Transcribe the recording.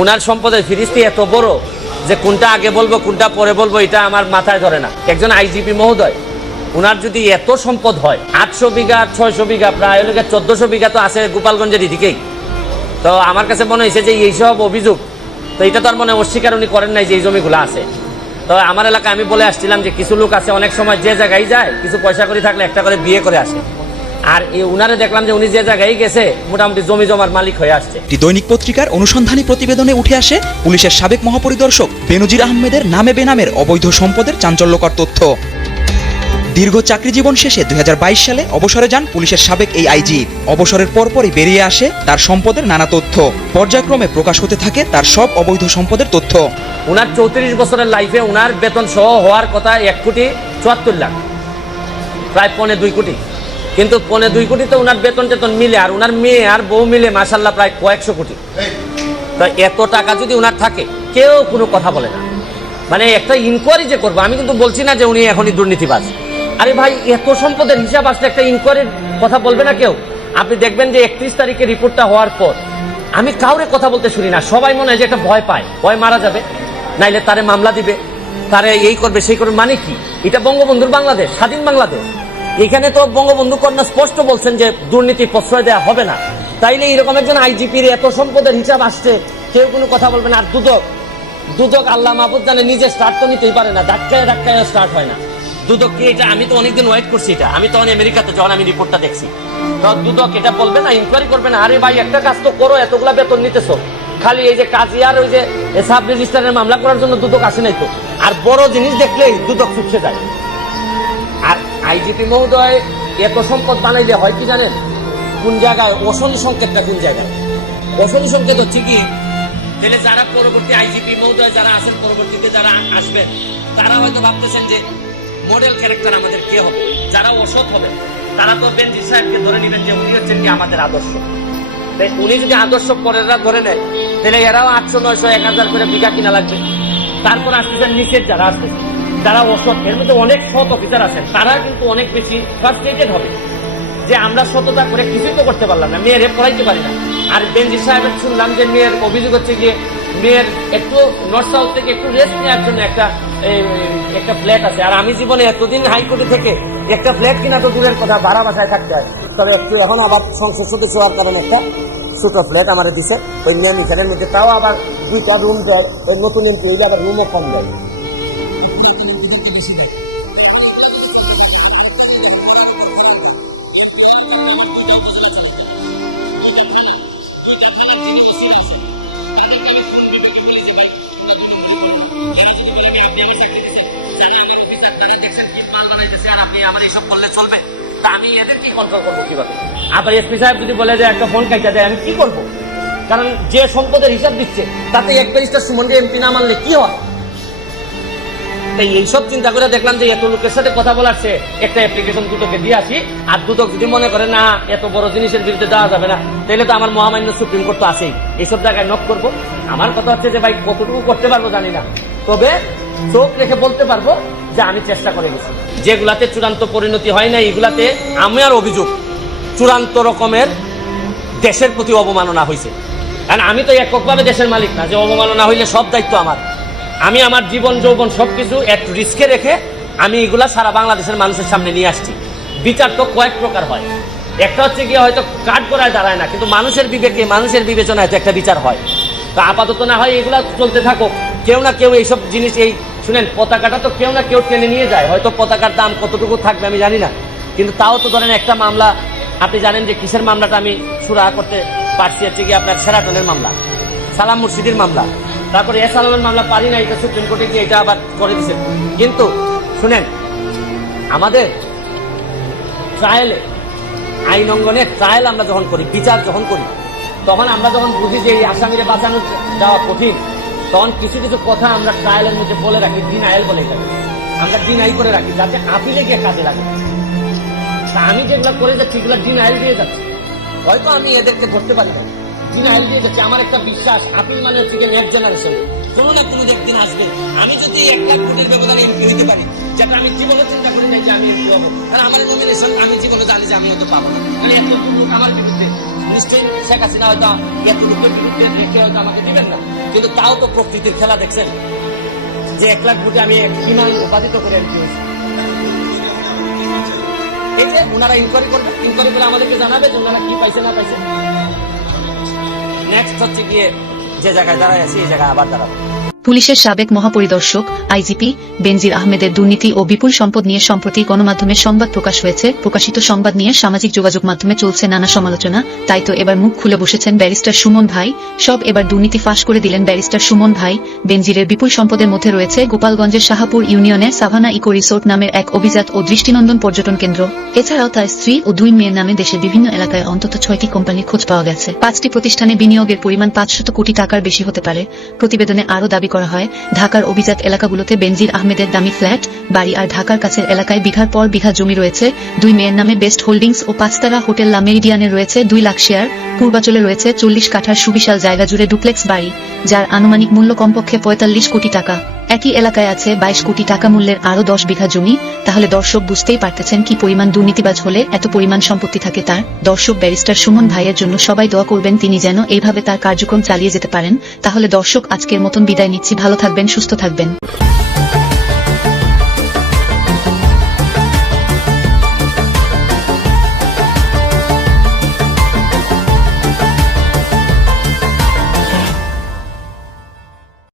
উনার সম্পদের ফিরিস্তি এত বড় যে কোনটা আগে বলবো কোনটা পরে বলবো এটা আমার মাথায় ধরে না। একজন আইজিপি মহোদয়, উনার যদি এত সম্পদ হয়, 800 বিঘা 600 বিঘা প্রায় 1400 বিঘা তো আছে গোপালগঞ্জের এদিকেই, তো আমার কাছে মনে হয়েছে যে এইসব অভিযোগ তো এটা তো আর মনে অস্বীকার উনি করেন নাই যে এই জমিগুলো আছে। তো আমার এলাকায় আমি বলে আসছিলাম যে কিছু লোক আছে অনেক সময় যে জায়গায় যায় কিছু পয়সা করে থাকলে একটা করে বিয়ে করে আসে, আর উনারে দেখলাম যে উনি যে জায়গায় গেছে মোটামুটি জমি জমার মালিক হয়ে আসছে। একটি দৈনিক পত্রিকার অনুসন্ধানী প্রতিবেদনে উঠে আসে পুলিশের সাবেক মহাপরিদর্শক বেনজির আহমেদের নামে বেনামের অবৈধ সম্পদের চাঞ্চল্যকর তথ্য। দীর্ঘ চাকরি জীবন শেষে 2022 সালে অবসরে যান পুলিশের সাবেক এই আইজি। অবসরের পরপরই বেরিয়ে আসে তার সম্পদের নানা তথ্য। পর্যায়ক্রমে প্রকাশ হতে থাকে তার সব অবৈধ সম্পদের তথ্য। উনার 34 বছরের লাইফে উনার বেতন সহ হওয়ার কথা 1,74,00,000, প্রায় 1.25 কোটি, কিন্তু 1.25 কোটি তো উনার বেতন টেতন মিলে আর উনার মেয়ে আর বউ মিলে মাশাল্লাহ প্রায় কয়েকশো কোটি। তো এত টাকা যদি উনার থাকে কেউ কোনো কথা বলে না, মানে একটা ইনকোয়ারি যে করবো, আমি কিন্তু বলছি না যে উনি এখনই দুর্নীতিবাজ। আরে ভাই, এত সম্পদের হিসাব আসলে একটা ইনকোয়ারির কথা বলবে না কেউ? আপনি দেখবেন যে 31 তারিখে রিপোর্টটা হওয়ার পর আমি কাউরে কথা বলতে শুনি না, সবাই মনে হয় যে একটা ভয় পায়, ভয় মারা যাবে, নাইলে তারে মামলা দিবে, তারে এই করবে সেই করবে। মানে কি? এটা বঙ্গবন্ধুর বাংলাদেশ, স্বাধীন বাংলাদেশ। এখানে তো বঙ্গবন্ধু কন্যা স্পষ্ট বলছেন যে দুর্নীতি প্রশ্রয় দেওয়া হবে না। তাইলে এরকম একজন আইজিপির এত সম্পদের হিসাব আসছে, কেউ কোনো কথা বলবে না। আর দুদক আল্লাহ মাহফুজ জানে নিজে স্টার্ট তো নিতেই পারে না, ধাক্কায় স্টার্ট হয় না। দুদক কি এটা? আমি তো অনেকদিন ওয়েট করছি এটা, আমি তখন আমেরিকাতে যখন আমি রিপোর্টটা দেখছি, তো দুদক এটা বলবে না, ইনকোয়ারি করবে না? আরে ভাই, একটা কাজ তো করো, এতগুলা বেতন নিতেছো, খালি এই যে কাজী আর ওই যে সাব রেজিস্ট্রারের মামলা করার জন্য দুদক আসে নাই তো। আর বড় জিনিস দেখলেই দুদক চুপসে যায়। আর আইজিপি মহোদয় এত সম্পদ বানাইলে হয় কি জানেন? কোন জায়গায় অশনি সংকেতটা, কোন জায়গায় অশনি সংকেত হচ্ছে কি, তাহলে যারা পরবর্তী আইজিপি মহোদয় যারা আছেন, পরবর্তীতে যারা আসবেন, তারা হয়তো ভাবতেছেন যে মডেল ক্যারেক্টার আমাদের কে হবে, যারা অসৎ হবে তারা তো বেনজির সাহেবকে ধরে নেবেন যে উনি হচ্ছেন কি আমাদের আদর্শ। তাই উনি যদি আদর্শ পরেরা ধরে নেয়, তাহলে এরাও 800, 900, 1000 করে বিঘা কিনা লাগবে। তারপর আসতেছেন নিচের যারা আছে, যারা অসৎ, এর মধ্যে অনেক সৎ অফিসার আছেন, তারা কিন্তু অনেক বেশি ফ্রাস্ট্রেটেড হবে যে আমরা সততা করে কিছুই তো করতে পারলাম না, মেয়েরে পড়াইতে পারি না। আর বেনজির সাহেবের শুনলাম যে মেয়ের অভিযোগ হচ্ছে যে মেয়ের একটু নর্থ সাউথ থেকে একটু রেস্ট নেওয়ার জন্য একটা ফ্ল্যাট আছে। আর আমি জীবনে এতদিন হাইকোর্টে থেকে একটা ফ্ল্যাট কিনা তো দূরের কথা, ভাড়া বাসায় থাকতে হয়। তবে একটু এখন আবার সংসদ সদস্য হওয়ার কারণে একটা ছোট ফ্ল্যাট আমার দিছে ওই মিয়ামিখানের মধ্যে, তাও আবার 2টা রুম দেয়। ওই নতুন এমপি হইলে আবার রুমও কম দেয়। আবার এসপি সাহেব যদি বলে যে একটা ফোন কাইটা দেয়, আমি কি করবো? কারণ যে সম্পদের হিসাব দিচ্ছে তাতে এক ব্যারিস্টার সুমনকে এমপি না মানলে কি হয়? তাই এইসব চিন্তা করে দেখলাম যে এত লোকের সাথে কথা বলার চেয়ে একটা অ্যাপ্লিকেশন দুদকে দিয়ে আসি। আর দুদক যদি মনে করে না এত বড় জিনিসের বিরুদ্ধে দেওয়া যাবে না, তাহলে তো আমার মহামান্য সুপ্রিম কোর্ট তো আছেই, এইসব জায়গায় নক করবো। আমার কথা হচ্ছে যে ভাই কতটুকু করতে পারবো জানি না, তবে চোখ রেখে বলতে পারবো যে আমি চেষ্টা করে গেছি। যেগুলাতে চূড়ান্ত পরিণতি হয় না, এগুলাতে আমার অভিযোগ চূড়ান্ত রকমের দেশের প্রতি অবমাননা হয়েছে। কারণ আমি তো এককভাবে দেশের মালিক না যে অবমাননা হইলে সব দায়িত্ব আমার। আমি আমার জীবন যৌবন সবকিছু এক রিস্কে রেখে আমি এগুলা সারা বাংলাদেশের মানুষের সামনে নিয়ে আসছি। বিচার তো কয়েক প্রকার হয়, একটা হচ্ছে গিয়ে হয়তো কাঠ করায় দাঁড়ায় না, কিন্তু মানুষের বিবেকে মানুষের বিবেচনায় তো একটা বিচার হয়। তো আপাতত না হয় এগুলা চলতে থাকুক, কেউ না কেউ এইসব জিনিস, এই শুনেন পতাকাটা তো কেউ না কেউ টেনে নিয়ে যায়, হয়তো পতাকার দাম কতটুকু থাকবে আমি জানি না, কিন্তু তাও তো ধরেন একটা মামলা, আপনি জানেন যে কিসের মামলাটা আমি সুরাহা করতে পারছি, হচ্ছে কি আপনার সেরাটনের মামলা, সালাম মুর্শিদির মামলা, তারপরে সালামের মামলা পারি না, এটা সুপ্রিম কোর্টে গিয়ে এটা আবার করে দিচ্ছেন। কিন্তু শুনেন, আমাদের ট্রায়ালে, আইন অঙ্গনে ট্রায়াল আমরা যখন করি, বিচার যখন করি, তখন আমরা যখন বুঝি যে এই আসামিরে বাঁচানো যাওয়া কঠিন, তখন কিছু কিছু কথা আমরা ট্রায়ালের মধ্যে বলে রাখি, ডিনায়াল বলে থাকে, আমরা ডিনাই করে রাখি যাতে আপিলে গিয়ে কাজে লাগে। তা আমি যেগুলো করে যাচ্ছি এগুলো ডিনায়াল দিয়ে যাচ্ছি, হয়তো আমি এদেরকে ধরতে পারি না, ডিনায়াল দিয়ে যাচ্ছি। আমার একটা বিশ্বাস, আপিল মানে হচ্ছে কি নেক্সট জেনারেশন, কোনো না কোনো একদিন আসবে। আমি যদি একটা কোটির ব্যবধানে এমপি হইতে পারি, যেটা আমি জীবনে চিন্তা করি নাই যে আমি এমপি হবো, কারণ আমার নমিনেশন আমি জীবনে জানি যে আমি হয়তো পাবো না, মানে এত লোক আমার বিরুদ্ধে, নিশ্চয়ই শেখ হাসিনা হয়তো এত লোকের বিরুদ্ধে রেখে হয়তো আমাকে দিবেন না। কিন্তু তাও তো প্রকৃতির খেলা দেখছেন যে 1 লাখ ভোটে আমি বিমান উপাদিত করে এমপি হয়েছি। এই যে ওনারা ইনকোয়ারি করবে, ইনকোয়ারি করে আমাদেরকে জানাবে যে ওনারা কি পাইছে না পাইছে। নেক্সট হচ্ছে গিয়ে যে জায়গায় দাঁড়ায় আছি এই জায়গায় আবার দাঁড়াবো। পুলিশের সাবেক মহাপরিদর্শক আইজিপি বেনজির আহমেদের দুর্নীতি ও বিপুল সম্পদ নিয়ে সম্প্রতি গণমাধ্যমে সংবাদ প্রকাশ হয়েছে। প্রকাশিত সংবাদ নিয়ে সামাজিক যোগাযোগ মাধ্যমে চলছে নানা সমালোচনা। তাই তো এবার মুখ খুলে বসেছেন ব্যারিস্টার সুমন ভাই। সব এবার দুর্নীতি ফাঁস করে দিলেন ব্যারিস্টার সুমন ভাই। বেনজিরের বিপুল সম্পদের মধ্যে রয়েছে গোপালগঞ্জের শাহাপুর ইউনিয়নের সাভানা ইকো রিসোর্ট নামের এক অভিজাত ও দৃষ্টিনন্দন পর্যটন কেন্দ্র। এছাড়াও তার স্ত্রী ও 2 মেয়ের নামে দেশের বিভিন্ন এলাকায় অন্তত 6টি কোম্পানির খোঁজ পাওয়া গেছে। 5টি প্রতিষ্ঠানে বিনিয়োগের পরিমাণ 500 কোটি টাকার বেশি হতে পারে। প্রতিবেদনে আরও দাবি করা হয়, ঢাকার অভিজাত এলাকাগুলোতে বেনজির আহমেদের দামি ফ্ল্যাট, বাড়ি আর ঢাকার কাছের এলাকায় বিঘার পর বিঘা জমি রয়েছে। 2 মেয়ের নামে বেস্ট হোল্ডিংস ও 5 তারা হোটেল লা মেরিডিয়ানে রয়েছে 2 লাখ শেয়ার। পূর্বাচলে রয়েছে 40 কাঠার সুবিশাল জায়গা জুড়ে ডুপ্লেক্স বাড়ি, যার আনুমানিক মূল্য কমপক্ষে 45 কোটি টাকা। একই এলাকায় আছে 22 কোটি টাকা মূল্যের আরও 10 বিঘা জমি। তাহলে দর্শক বুঝতেই পারতেছেন কি পরিমাণ দুর্নীতিবাজ হলে এত পরিমাণ সম্পত্তি থাকে তার। দর্শক ব্যারিস্টার সুমন ভাইয়ের জন্য সবাই দোয়া করবেন, তিনি যেন এইভাবে তার কার্যক্রম চালিয়ে যেতে পারেন। তাহলে দর্শক আজকের মতন বিদায় নিচ্ছি, ভালো থাকবেন, সুস্থ থাকবেন।